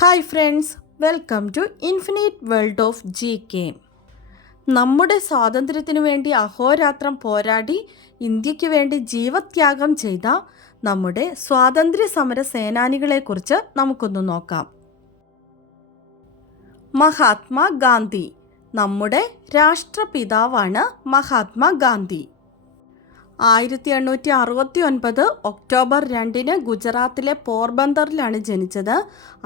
Hi friends, welcome to infinite world of GK. നമ്മുടെ സ്വാതന്ത്ര്യത്തിനു വേണ്ടി അഹോരാത്രം പോരാടി ഇന്ത്യക്ക് വേണ്ടി ജീവത്യാഗം ചെയ്ത നമ്മുടെ സ്വാതന്ത്ര്യ സമര സേനാനികളെക്കുറിച്ച് നമുക്കൊന്ന് നോക്കാം. മഹാത്മാഗാന്ധി. നമ്മുടെ രാഷ്ട്രപിതാവാണ് മഹാത്മാഗാന്ധി. 1869 ഒക്ടോബർ 2 ഗുജറാത്തിലെ പോർബന്തറിലാണ് ജനിച്ചത്.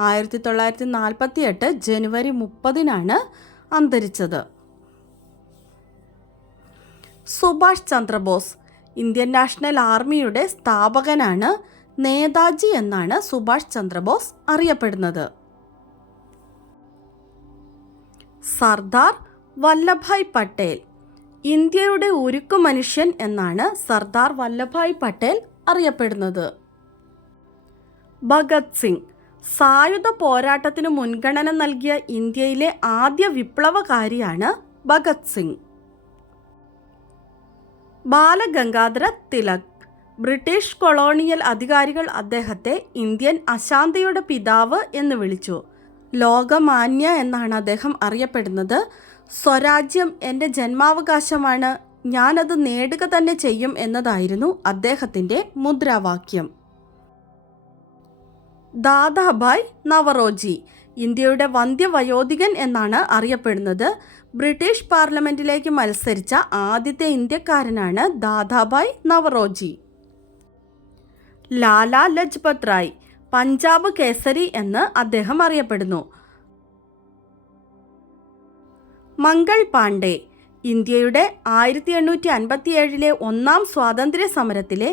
1948 ജനുവരി 30 അന്തരിച്ചത്. സുഭാഷ് ചന്ദ്രബോസ്. ഇന്ത്യൻ നാഷണൽ ആർമിയുടെ സ്ഥാപകനാണ്. നേതാജി എന്നാണ് സുഭാഷ് ചന്ദ്രബോസ് അറിയപ്പെടുന്നത്. സർദാർ വല്ലഭായ് പട്ടേൽ. ഇന്ത്യയുടെ ഉരുക്കു മനുഷ്യൻ എന്നാണ് സർദാർ വല്ലഭായ് പട്ടേൽ അറിയപ്പെടുന്നത്. ഭഗത് സിംഗ്. സായുധ പോരാട്ടത്തിനു മുൻഗണന നൽകിയ ഇന്ത്യയിലെ ആദ്യ വിപ്ലവകാരിയാണ് ഭഗത് സിംഗ്. ബാലഗംഗാധര തിലക്. ബ്രിട്ടീഷ് കൊളോണിയൽ അധികാരികൾ അദ്ദേഹത്തെ ഇന്ത്യൻ അശാന്തിയുടെ പിതാവ് എന്ന് വിളിച്ചു. ലോകമാന്യ എന്നാണ് അദ്ദേഹം അറിയപ്പെടുന്നത്. സ്വരാജ്യം എൻ്റെ ജന്മാവകാശമാണ്, ഞാനത് നേടുക തന്നെ ചെയ്യും എന്നതായിരുന്നു അദ്ദേഹത്തിൻ്റെ മുദ്രാവാക്യം. ദാദാഭായ് നവറോജി. ഇന്ത്യയുടെ വന്ധ്യവയോധികൻ എന്നാണ് അറിയപ്പെടുന്നത്. ബ്രിട്ടീഷ് പാർലമെൻറ്റിലേക്ക് മത്സരിച്ച ആദ്യത്തെ ഇന്ത്യക്കാരനാണ് ദാദാഭായ് നവറോജി. ലാലാ ലജ്പത് റായ്. പഞ്ചാബ് കേസരി എന്ന് അദ്ദേഹം അറിയപ്പെടുന്നു. മംഗൾ പാണ്ഡെ. ഇന്ത്യയുടെ 1857 ഒന്നാം സ്വാതന്ത്ര്യ സമരത്തിലെ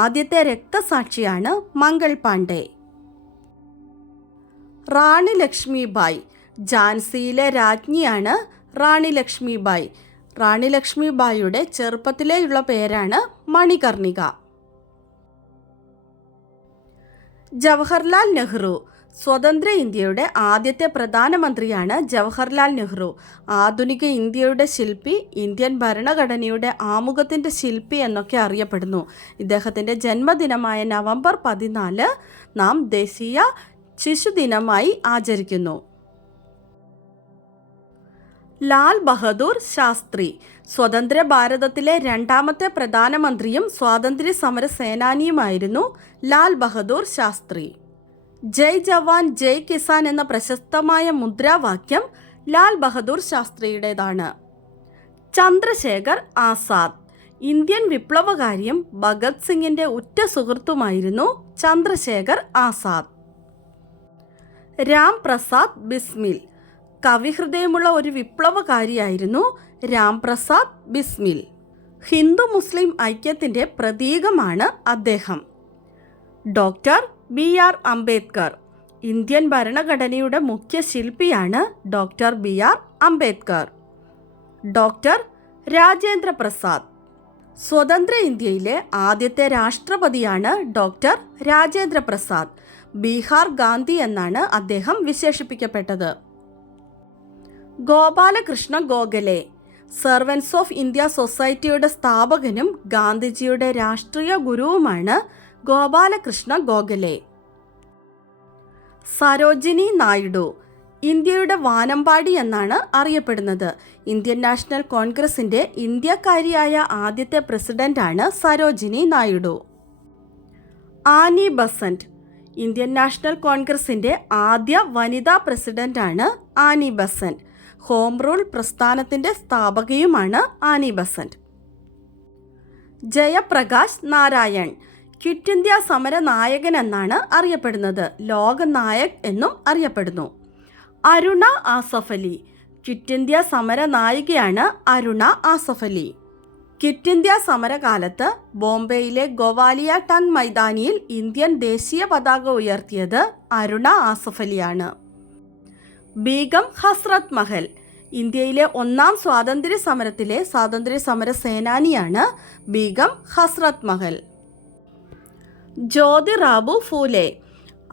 ആദ്യത്തെ രക്തസാക്ഷിയാണ് മംഗൾ പാണ്ഡെ. റാണി ലക്ഷ്മിബായി. ഝാൻസിയിലെ രാജ്ഞിയാണ് റാണി ലക്ഷ്മിബായി. റാണി ലക്ഷ്മിബായിയുടെ ചെറുപ്പത്തിലേയുള്ള പേരാണ് മണികർണിക. ജവഹർലാൽ നെഹ്റു. സ്വതന്ത്ര ഇന്ത്യയുടെ ആദ്യത്തെ പ്രധാനമന്ത്രിയാണ് ജവഹർലാൽ നെഹ്റു. ആധുനിക ഇന്ത്യയുടെ ശില്പി, ഇന്ത്യൻ ഭരണഘടനയുടെ ആമുഖത്തിൻ്റെ ശില്പി എന്നൊക്കെ അറിയപ്പെടുന്നു. ഇദ്ദേഹത്തിൻ്റെ ജന്മദിനമായ നവംബർ 14 നാം ദേശീയ ശിശുദിനമായി ആചരിക്കുന്നു. ലാൽ ബഹദൂർ ശാസ്ത്രി. സ്വതന്ത്ര ഭാരതത്തിലെ രണ്ടാമത്തെ പ്രധാനമന്ത്രിയും സ്വാതന്ത്ര്യ സമര സേനാനിയുമായിരുന്നു ലാൽ ബഹദൂർ ശാസ്ത്രി. ജയ് ജവാൻ ജയ് കിസാൻ എന്ന പ്രശസ്തമായ മുദ്രാവാക്യം ലാൽ ബഹദൂർ ശാസ്ത്രിയുടേതാണ്. ചന്ദ്രശേഖർ ആസാദ്. ഇന്ത്യൻ വിപ്ലവകാരിയും ഭഗത് സിംഗിൻ്റെ ഉറ്റ സുഹൃത്തുമായിരുന്നു ചന്ദ്രശേഖർ ആസാദ്. രാം പ്രസാദ് ബിസ്മിൽ. കവിഹൃദയമുള്ള ഒരു വിപ്ലവകാരിയായിരുന്നു രാം പ്രസാദ് ബിസ്മിൽ. ഹിന്ദു മുസ്ലിം ഐക്യത്തിൻ്റെ പ്രതീകമാണ് അദ്ദേഹം. Doctor BR Ambedkar. ഇന്ത്യൻ ഭരണഘടനയുടെ മുഖ്യ ശില്പിയാണ് doctor BR Ambedkar. Doctor Rajendra Prasad. സ്വതന്ത്ര ഇന്ത്യയിലെ ആദ്യത്തെ രാഷ്ട്രപതിയാണ് ഡോക്ടർ രാജേന്ദ്ര പ്രസാദ്. ബീഹാർ ഗാന്ധി എന്നാണ് അദ്ദേഹം വിശേഷിപ്പിക്കപ്പെട്ടത്. Gopal Krishna Gokhale. Servants of India സൊസൈറ്റിയുടെ സ്ഥാപകനും ഗാന്ധിജിയുടെ രാഷ്ട്രീയ ഗുരുവുമാണ് ഗോപാലകൃഷ്ണ ഗോഖലെ. സരോജിനി നായിഡു. ഇന്ത്യയുടെ വാനമ്പാടി എന്നാണ് അറിയപ്പെടുന്നത്. ഇന്ത്യൻ നാഷണൽ കോൺഗ്രസിൻ്റെ ഇന്ത്യക്കാരിയായ ആദ്യത്തെ പ്രസിഡന്റാണ് Sarojini Naidu. Annie Besant. Indian national കോൺഗ്രസിൻ്റെ ആദ്യ വനിതാ പ്രസിഡന്റാണ് ആനി ബസന്റ്. ഹോം റൂൾ പ്രസ്ഥാനത്തിൻ്റെ സ്ഥാപകയുമാണ് Annie Besant. Jayaprakash Narayan. Quit India സമര നായകൻ എന്നാണ് അറിയപ്പെടുന്നത്. ലോകനായക് എന്നും അറിയപ്പെടുന്നു. അരുണ ആസഫ് അലി. ക്വിറ്റ് ഇന്ത്യ സമര നായികയാണ് അരുണ ആസഫ് അലി. ക്വിറ്റ് ഇന്ത്യ സമരകാലത്ത് ബോംബെയിലെ ഗോവാലിയ ടങ് മൈതാനിയിൽ ഇന്ത്യൻ ദേശീയ പതാക ഉയർത്തിയത് അരുണ ആസഫ് അലിയാണ്. ബീഗം ഹസ്രത്ത് മഹൽ. ഇന്ത്യയിലെ ഒന്നാം സ്വാതന്ത്ര്യ സമരത്തിലെ സ്വാതന്ത്ര്യ സമര സേനാനിയാണ് ബീഗം ഹസ്രത്ത് മഹൽ. ജ്യോതിറാവു ഫൂലെ.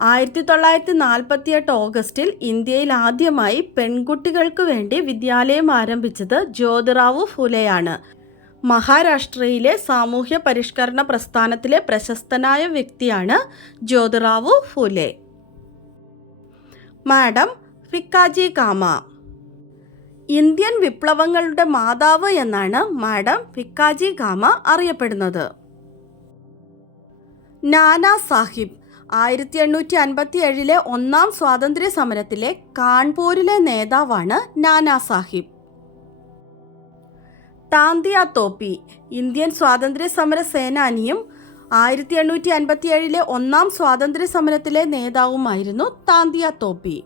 1948 ഓഗസ്റ്റിൽ ഇന്ത്യയിൽ ആദ്യമായി പെൺകുട്ടികൾക്ക് വേണ്ടി വിദ്യാലയം ആരംഭിച്ചത് ജ്യോതിറാവു ഫൂലെയാണ്. മഹാരാഷ്ട്രയിലെ സാമൂഹ്യ പരിഷ്കരണ പ്രസ്ഥാനത്തിലെ പ്രശസ്തനായ വ്യക്തിയാണ് ജ്യോതിറാവു ഫൂലെ. മാഡം ഫിക്കാജി കാമ. ഇന്ത്യൻ വിപ്ലവങ്ങളുടെ മാതാവ് എന്നാണ് മാഡം ഫിക്കാജി കാമ അറിയപ്പെടുന്നത്. നാനാ സാഹിബ് 1857 ഒന്നാം സ്വാതന്ത്ര്യ സമരത്തിലെ കാൺപൂരിലെ നേതാവാണ് നാനാ സാഹിബ്. താന്തിയ തോപ്പി ഇന്ത്യൻ സ്വാതന്ത്ര്യ സമര സേനാനിയും 1857 ഒന്നാം സ്വാതന്ത്ര്യ സമരത്തിലെ നേതാവുമായിരുന്നു താന്തിയ തോപ്പി.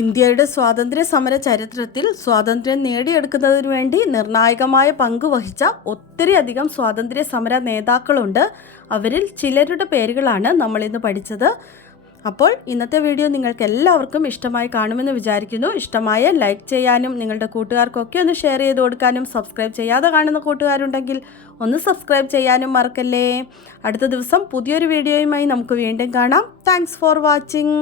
ഇന്ത്യയുടെ സ്വാതന്ത്ര്യ സമര ചരിത്രത്തിൽ സ്വാതന്ത്ര്യം നേടിയെടുക്കുന്നതിന് വേണ്ടി നിർണായകമായ പങ്ക് വഹിച്ച ഒത്തിരിയധികം സ്വാതന്ത്ര്യ സമര നേതാക്കളുണ്ട്. അവരിൽ ചിലരുടെ പേരുകളാണ് നമ്മളിന്ന് പഠിച്ചത്. അപ്പോൾ ഇന്നത്തെ വീഡിയോ നിങ്ങൾക്ക് എല്ലാവർക്കും ഇഷ്ടമായി കാണുമെന്ന് വിചാരിക്കുന്നു. ഇഷ്ടമായ ലൈക്ക് ചെയ്യാനും നിങ്ങളുടെ കൂട്ടുകാർക്കൊക്കെ ഒന്ന് ഷെയർ ചെയ്ത് കൊടുക്കാനും സബ്സ്ക്രൈബ് ചെയ്യാതെ കാണുന്ന കൂട്ടുകാരുണ്ടെങ്കിൽ ഒന്ന് സബ്സ്ക്രൈബ് ചെയ്യാനും മറക്കല്ലേ. അടുത്ത ദിവസം പുതിയൊരു വീഡിയോയുമായി നമുക്ക് വീണ്ടും കാണാം. Thanks for watching.